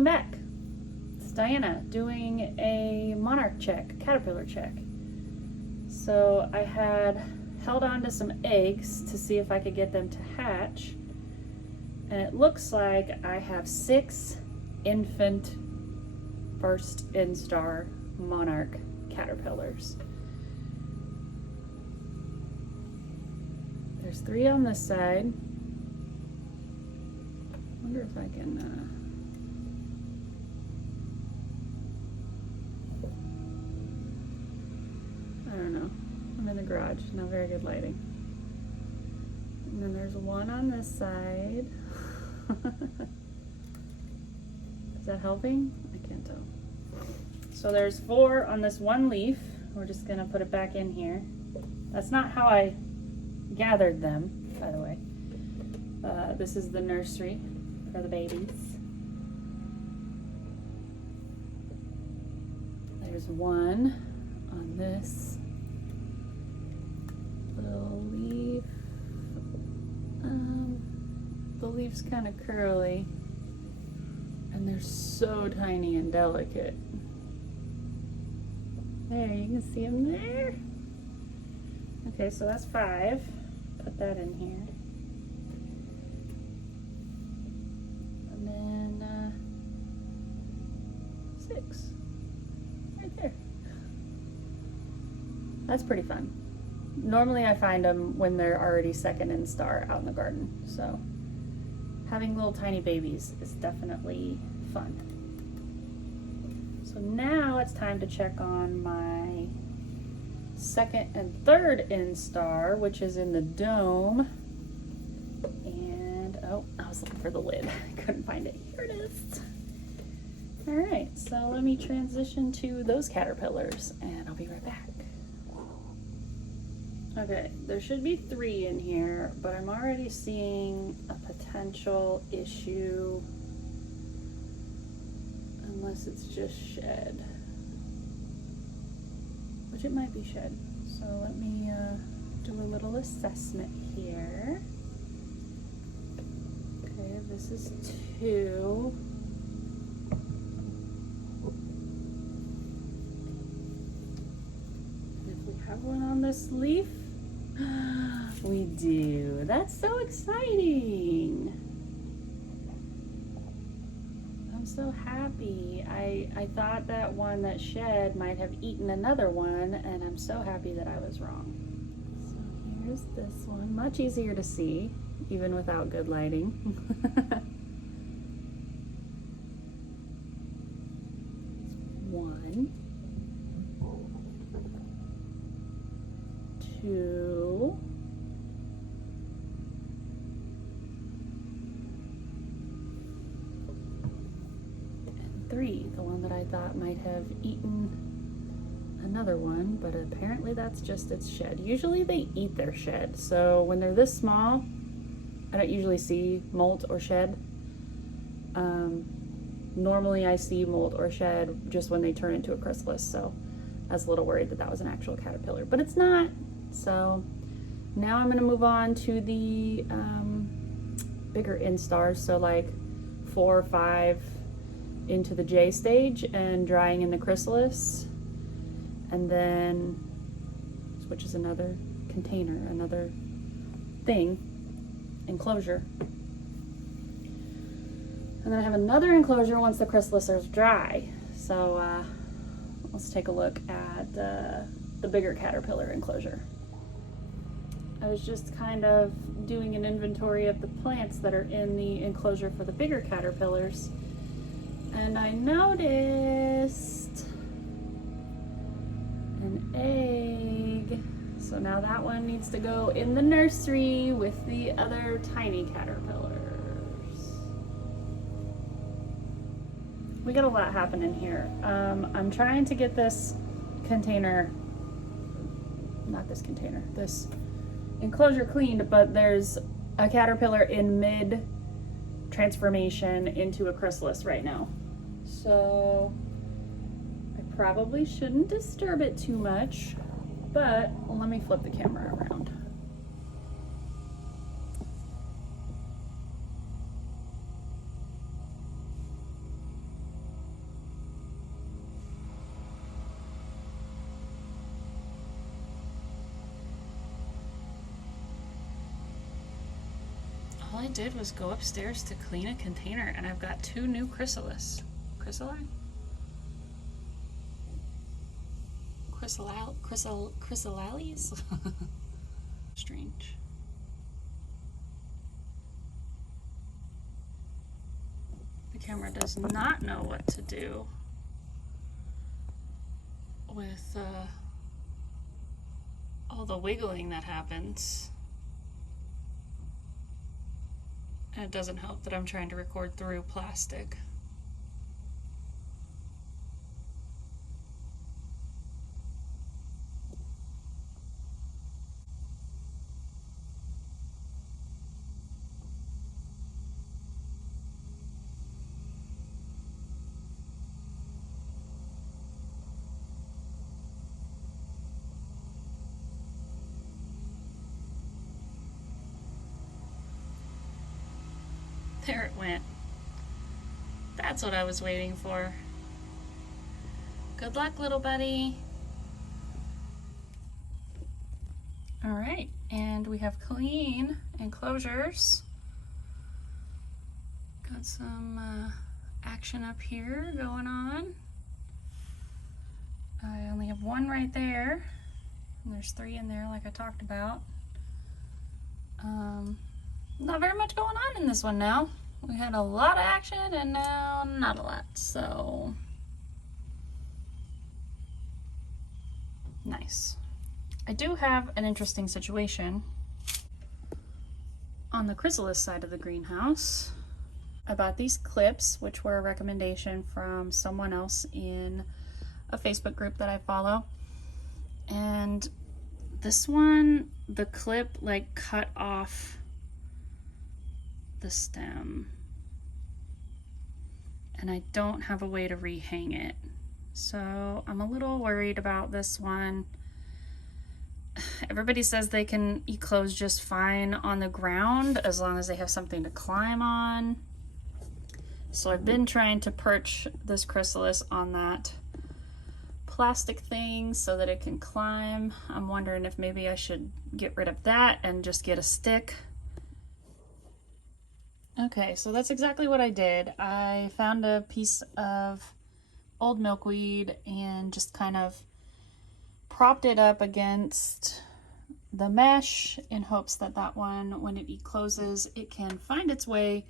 Welcome back. It's Diana doing a Monarch Check, caterpillar check. So I had held on to some eggs to see if I could get them to hatch, and it looks like I have 6 infant first Instar Monarch caterpillars. There's 3 on this side. Wonder if I can I don't know. I'm in the garage, not very good lighting. And then there's 1 on this side. Is that helping? I can't tell. So there's 4 on this one leaf. We're just gonna put it back in here. That's not how I gathered them, by the way. This is the nursery for the babies. There's 1 on this little leaf. The leaf's kind of curly, and they're so tiny and delicate. There, you can see them there. Okay, so that's 5. Put that in here. And then 6. Right there. That's pretty fun. Normally I find them when they're already second Instar out in the garden. So having little tiny babies is definitely fun. So now it's time to check on my 2nd and 3rd Instar, which is in the dome. And oh, I was looking for the lid. I couldn't find it. Here it is. All right, so let me transition to those caterpillars and I'll be right back. Okay, there should be 3 in here, but I'm already seeing a potential issue, unless it's just shed, which it might be shed. So let me do a little assessment here. Okay, this is 2. And if we have one on this leaf, we do. That's so exciting. I'm so happy. I thought that one that shed might have eaten another one, and I'm so happy that I was wrong. So here's this one. Much easier to see, even without good lighting. 1, 2, and 3, the one that I thought might have eaten another one, but apparently that's just its shed. Usually they eat their shed, so when they're this small, I don't usually see molt or shed. Normally I see molt or shed just when they turn into a chrysalis, so I was a little worried that that was an actual caterpillar, but it's not. So now I'm going to move on to the bigger instars, so like 4 or 5 into the J stage and drying in the chrysalis, and then, which is another container, another thing, enclosure. And then I have another enclosure once the chrysalis is dry. So let's take a look at the bigger caterpillar enclosure. I was just kind of doing an inventory of the plants that are in the enclosure for the bigger caterpillars, and I noticed an egg. So now that one needs to go in the nursery with the other tiny caterpillars. We got a lot happening here. I'm trying to get this container, not this container, this enclosure cleaned, but there's a caterpillar in mid transformation into a chrysalis right now. So I probably shouldn't disturb it too much, but let me flip the camera around. I did was go upstairs to clean a container, and I've got 2 new chrysalis. Chrysalis? Chrysalises? Strange. The camera does not know what to do with all the wiggling that happens. And it doesn't help that I'm trying to record through plastic. There it went. That's what I was waiting for. Good luck, little buddy. All right, and we have clean enclosures. Got some action up here going on. I only have 1 right there, and there's 3 in there like I talked about. Not very much going on in this one now. We had a lot of action and now not a lot, so nice. I do have an interesting situation on the chrysalis side of the greenhouse. I bought these clips, which were a recommendation from someone else in a Facebook group that I follow. And this one, the clip like cut off the stem, and I don't have a way to rehang it. So I'm a little worried about this one. Everybody says they can enclose just fine on the ground as long as they have something to climb on. So I've been trying to perch this chrysalis on that plastic thing so that it can climb. I'm wondering if maybe I should get rid of that and just get a stick. Okay, so that's exactly what I did. I found a piece of old milkweed and just kind of propped it up against the mesh in hopes that that one, when it closes, it can find its way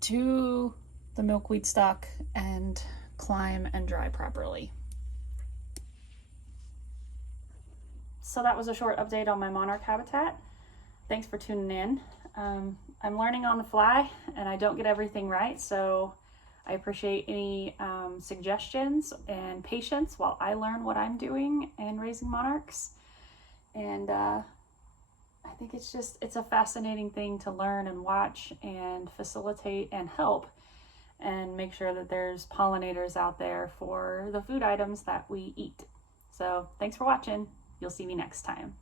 to the milkweed stalk and climb and dry properly. So that was a short update on my monarch habitat. Thanks for tuning in. I'm learning on the fly and I don't get everything right, so I appreciate any suggestions and patience while I learn what I'm doing and raising monarchs. And I think it's a fascinating thing to learn and watch and facilitate and help and make sure that there's pollinators out there for the food items that we eat. So thanks for watching. You'll see me next time.